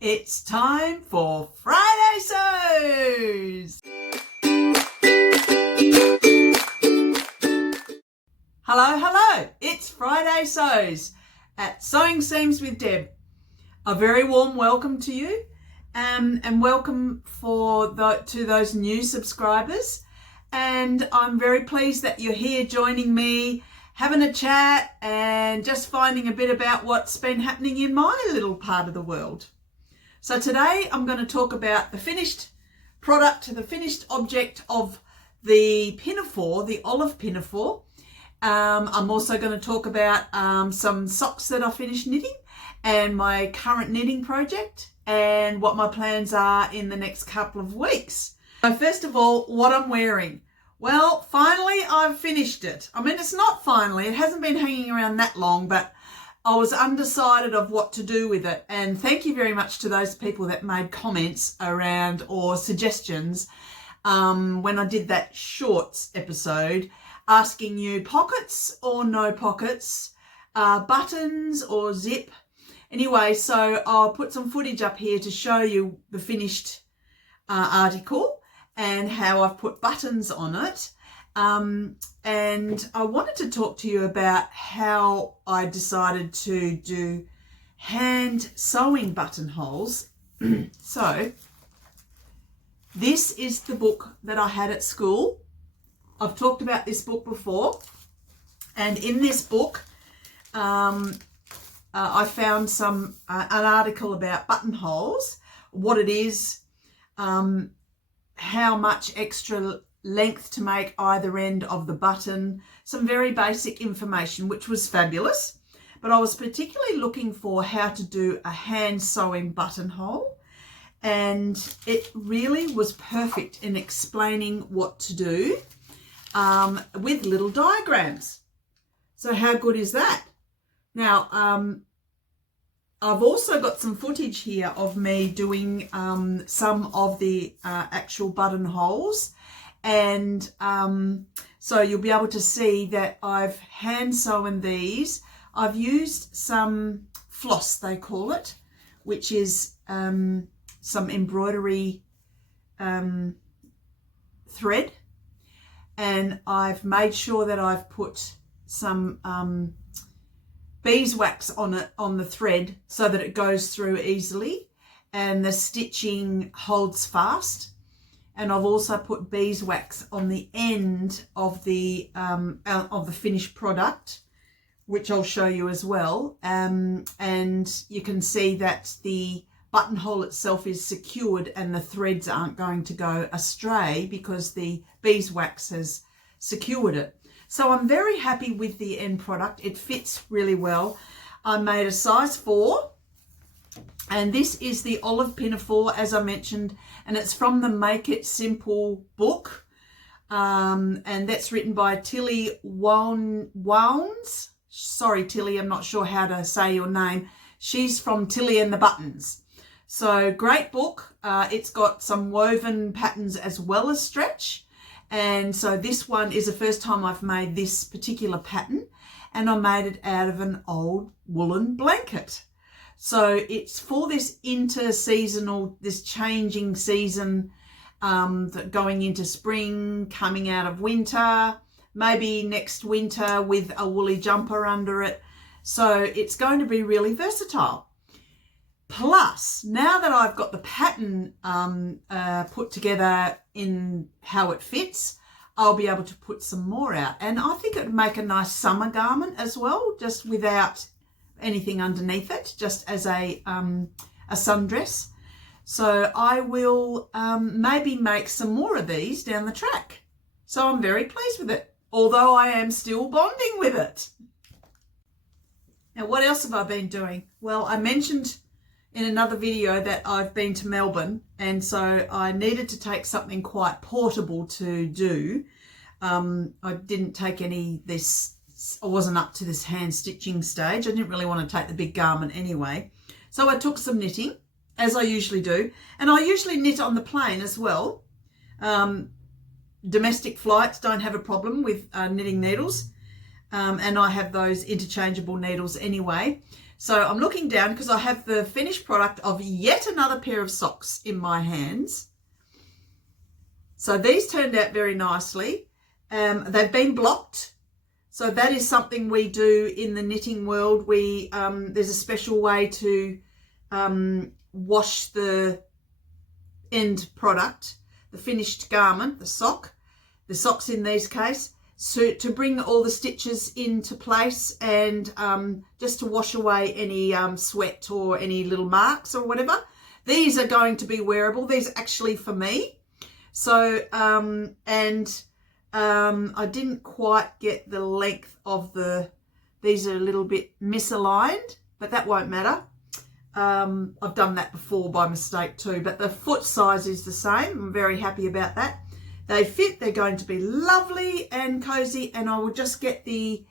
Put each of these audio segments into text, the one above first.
It's time for Friday Sews! Hello, it's Friday Sews at Sewing Seams with Deb. A very warm welcome to you and welcome to those new subscribers. And I'm very pleased that you're here joining me, having a chat and just finding a bit about what's been happening in my little part of the world. So today I'm going to talk about the finished product, the finished object of the pinafore, the Olive Pinafore. I'm also going to talk about some socks that I finished knitting and my current knitting project and what my plans are in the next couple of weeks. So first of all, what I'm wearing. Well, finally I've finished it. I mean, it's not finally, it hasn't been hanging around that long, but I was undecided of what to do with it. And thank you very much to those people that made comments around or suggestions when I did that shorts episode, asking you pockets or no pockets, buttons or zip. Anyway, so I'll put some footage up here to show you the finished article and how I've put buttons on it. And I wanted to talk to you about how I decided to do hand sewing buttonholes. So this is the book that I had at school. I've talked about this book before, and in this book I found an article about buttonholes, what it is, how much extra length to make either end of the button, some very basic information, which was fabulous. But I was particularly looking for how to do a hand sewing buttonhole, and it really was perfect in explaining what to do with little diagrams. So how good is that? Now, I've also got some footage here of me doing some of the actual buttonholes, and so you'll be able to see that I've hand sewn these. I've used some floss, they call it, which is some embroidery thread, and I've made sure that I've put some beeswax on it, on the thread, so that it goes through easily and the stitching holds fast. And I've also put beeswax on the end of the finished product, which I'll show you as well. And you can see that the buttonhole itself is secured and the threads aren't going to go astray because the beeswax has secured it. So I'm very happy with the end product. It fits really well. I made a size 4, and this is the Olive Pinafore, as I mentioned, and it's from the Make It Simple book. And that's written by Tilly Walnes. Sorry, Tilly, I'm not sure how to say your name. She's from Tilly and the Buttons. So great book. It's got some woven patterns as well as stretch. And so this one is the first time I've made this particular pattern, and I made it out of an old woolen blanket. So it's for this inter-seasonal, this changing season, going into spring, coming out of winter, maybe next winter with a woolly jumper under it. So it's going to be really versatile. Plus, now that I've got the pattern put together in how it fits, I'll be able to put some more out. And I think it would make a nice summer garment as well, just without anything underneath it, just as a sundress. So I will maybe make some more of these down the track. So I'm very pleased with it, although I am still bonding with it. Now, what else have I been doing? Well, I mentioned in another video that I've been to Melbourne, and so I needed to take something quite portable to do. I didn't take I wasn't up to this hand stitching stage. I didn't really want to take the big garment anyway. So I took some knitting, as I usually do, and I usually knit on the plane as well. Domestic flights don't have a problem with knitting needles, and I have those interchangeable needles anyway. So I'm looking down because I have the finished product of yet another pair of socks in my hands. So these turned out very nicely. They've been blocked. So that is something we do in the knitting world. There's a special way to wash the end product, the finished garment, the socks in these case, so to bring all the stitches into place and just to wash away any sweat or any little marks or whatever. These are going to be wearable. These are actually for me. So, I didn't quite get the length of these are a little bit misaligned, but that won't matter. I've done that before by mistake too, but the foot size is the same. I'm very happy about that. They fit, they're going to be lovely and cozy, and I will just get the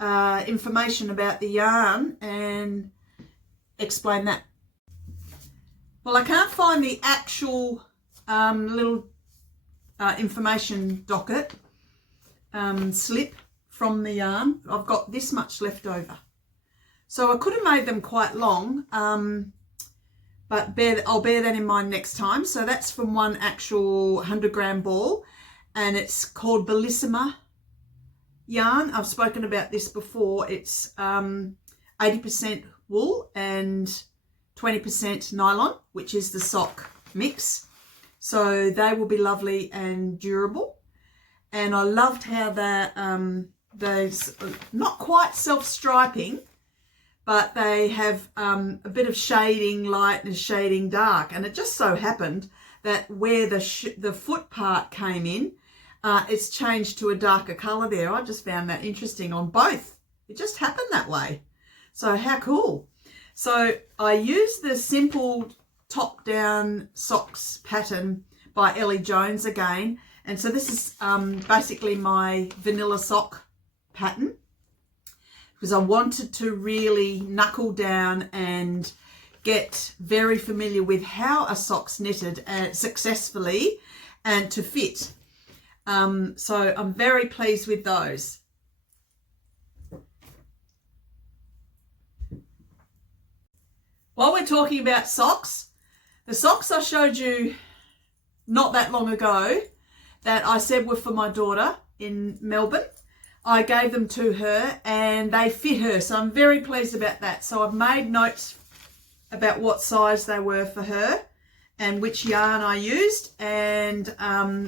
information about the yarn and explain that. Well, I can't find the actual little information docket slip from the yarn. I've got this much left over. So I could have made them quite long, but I'll bear that in mind next time. So that's from one actual 100-gram ball, and it's called Bellissima yarn. I've spoken about this before. It's 80% wool and 20% nylon, which is the sock mix. So they will be lovely and durable. And I loved how they're not quite self-striping, but they have a bit of shading light and shading dark. And it just so happened that where the foot part came in, it's changed to a darker colour there. I just found that interesting on both. It just happened that way. So how cool. So I used the simple top-down socks pattern by Ellie Jones again. And so this is basically my vanilla sock pattern, because I wanted to really knuckle down and get very familiar with how a sock's knitted successfully and to fit. So I'm very pleased with those. While we're talking about socks, the socks I showed you not that long ago that I said were for my daughter in Melbourne, I gave them to her and they fit her. So I'm very pleased about that. So I've made notes about what size they were for her and which yarn I used. And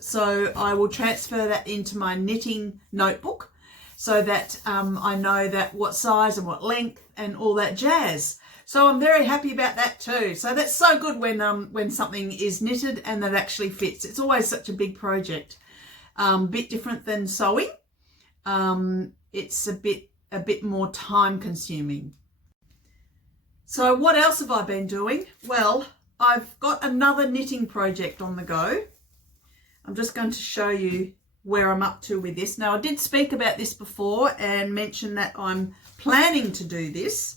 so I will transfer that into my knitting notebook so that I know that what size and what length and all that jazz. So I'm very happy about that too. So that's so good when something is knitted and that actually fits. It's always such a big project. Bit different than sewing. It's a bit more time consuming. So what else have I been doing? Well, I've got another knitting project on the go. I'm just going to show you where I'm up to with this. Now, I did speak about this before and mention that I'm planning to do this.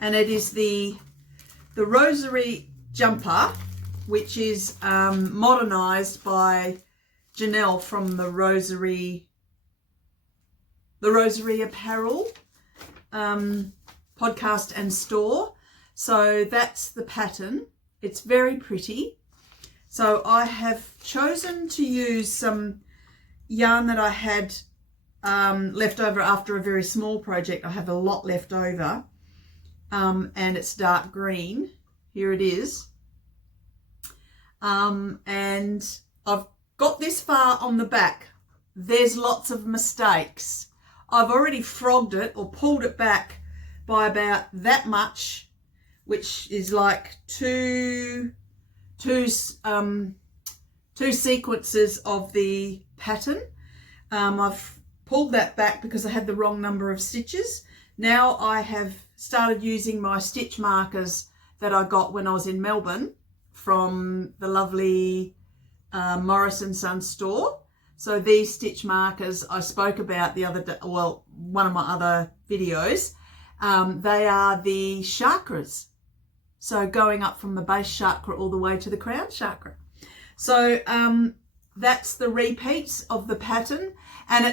And it is the rosary jumper, which is modernised by Janelle from the Rosary Apparel podcast and store. So that's the pattern. It's very pretty. So I have chosen to use some yarn that I had left over after a very small project. I have a lot left over. And it's dark green. Here it is. And I've got this far on the back. There's lots of mistakes. I've already frogged it or pulled it back by about that much, which is like two sequences of the pattern. I've pulled that back because I had the wrong number of stitches. Now I have started using my stitch markers that I got when I was in Melbourne from the lovely Morris & Son store. So these stitch markers I spoke about the other day, well, one of my other videos, they are the chakras. So going up from the base chakra all the way to the crown chakra. So that's the repeats of the pattern, and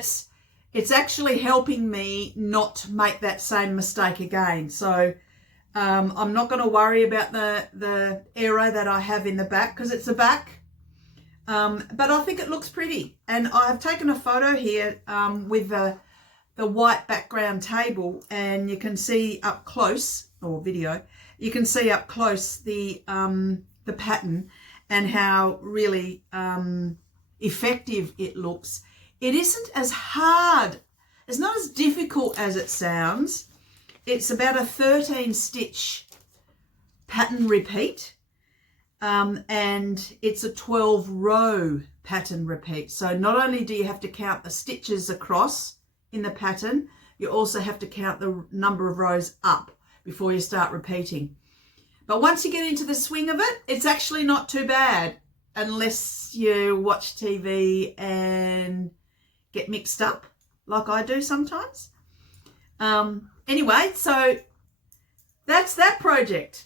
it's actually helping me not make that same mistake again. So I'm not going to worry about the arrow that I have in the back because it's a back. But I think it looks pretty. And I have taken a photo here with the white background table, and you can see up close, or video, you can see up close the pattern and how really effective it looks. It isn't as hard, it's not as difficult as it sounds. It's about a 13 stitch pattern repeat, and it's a 12 row pattern repeat. So not only do you have to count the stitches across in the pattern, you also have to count the number of rows up before you start repeating. But once you get into the swing of it, it's actually not too bad, unless you watch TV and get mixed up like I do sometimes. Anyway, so that's that project.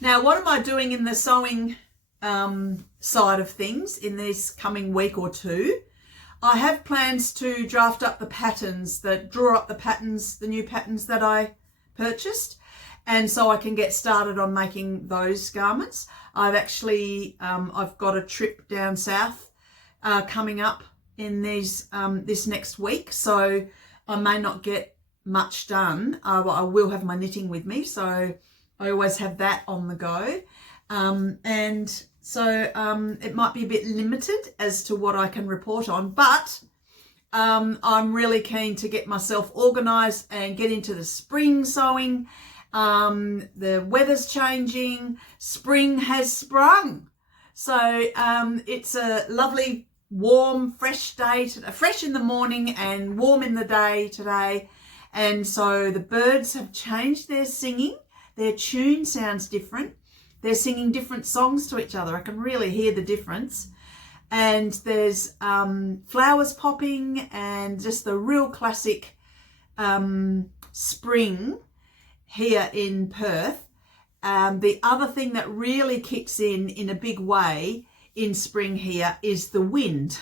Now, what am I doing in the sewing side of things in this coming week or two? I have plans to draft up the patterns, draw up the patterns, the new patterns that I purchased, and so I can get started on making those garments. I've actually, I've got a trip down south coming up in these this next week, so I may not get much done. I will have my knitting with me, so I always have that on the go, and so it might be a bit limited as to what I can report on, but I'm really keen to get myself organised and get into the spring sewing. The weather's changing, spring has sprung, so it's a lovely warm fresh day, fresh in the morning and warm in the day today, and so the birds have changed their singing. Their tune sounds different. They're singing different songs to each other. I can really hear the difference. And there's flowers popping and just the real classic spring here in Perth. The other thing that really kicks in a big way in spring here is the wind.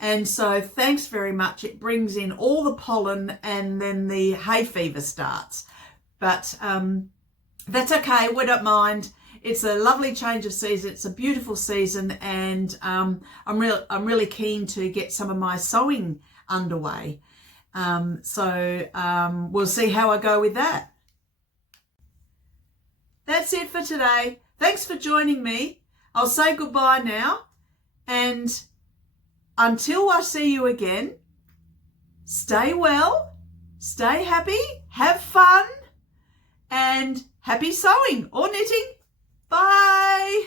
And so thanks very much. It brings in all the pollen and then the hay fever starts. But that's okay. We don't mind. It's a lovely change of season. It's a beautiful season, and I'm really keen to get some of my sewing underway. So we'll see how I go with that. That's it for today. Thanks for joining me. I'll say goodbye now, and until I see you again, stay well, stay happy, have fun, and happy sewing or knitting. Bye.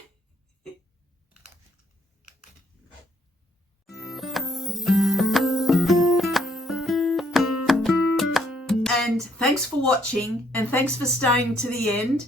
And thanks for watching, and thanks for staying to the end.